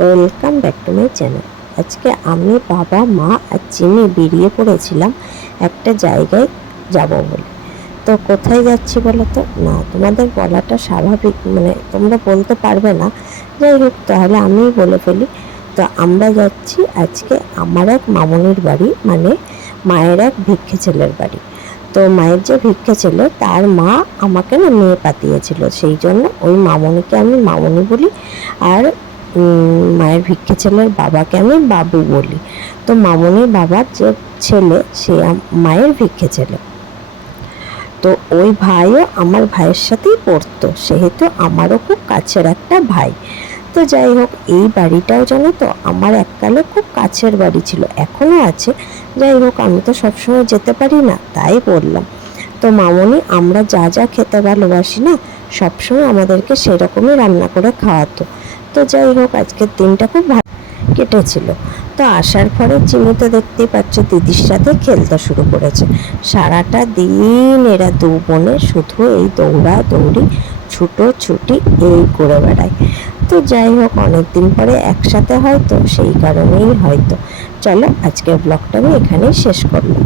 Welcome back to my channel. আজকে আমি, বাবা, মা আর চিনি বেরিয়ে পড়েছিলাম একটা জায়গায় যাব বলে। তো কোথায় যাচ্ছি বলো তো? না, তোমাদের বলাটা স্বাভাবিক, মানে তোমরা বলতে পারবে না। যাই হোক, তাহলে আমিই বলে ফেলি। তো আমরা যাচ্ছি আজকে আমার এক মামনির বাড়ি, মানে মায়ের এক ভিক্ষে ছেলের বাড়ি। তো মায়ের যে ভিক্ষে ছেলে, তার মা আমাকে না মেয়ে পাঠিয়েছিল, সেই জন্য ওই মামনিকে আমি মামনি বলি, আর মায়ের ভিক্ষে ছেলের বাবাকে আমি বাবু বলি। তো মামনির বাবার যে ছেলে, সে মায়ের ভিক্ষে ছেলে। তো ওই ভাইও আমার ভাইয়ের সাথেই পড়তো, সেহেতু আমারও খুব কাছের একটা ভাই। তো যাই হোক, এই বাড়িটাও জানো তো আমার এককালে খুব কাছের বাড়ি ছিল, এখনও আছে। যাই হোক, আমি তো সবসময় যেতে পারি না, তাই বললাম। তো মামনি আমরা যা যা খেতে ভালোবাসি না, সবসময় আমাদেরকে সেরকমই রান্না করে খাওয়াতো। তো যাই হোক, আজকের দিনটা খুব ভালো কেটেছিল। তো আসার পরে চিনি তো দেখতেই পাচ্ছ দিদির সাথে খেলতে শুরু করেছে। সারাটা দিন এরা দু বোনে শুধু এই দৌড়া দৌড়ি ছুটোছুটি এই করে বেড়ায়। তো যাই হোক, অনেকদিন পরে একসাথে হয়তো, সেই কারণেই হয়তো। চলো, আজকের ব্লগটা আমি এখানেই শেষ করলাম।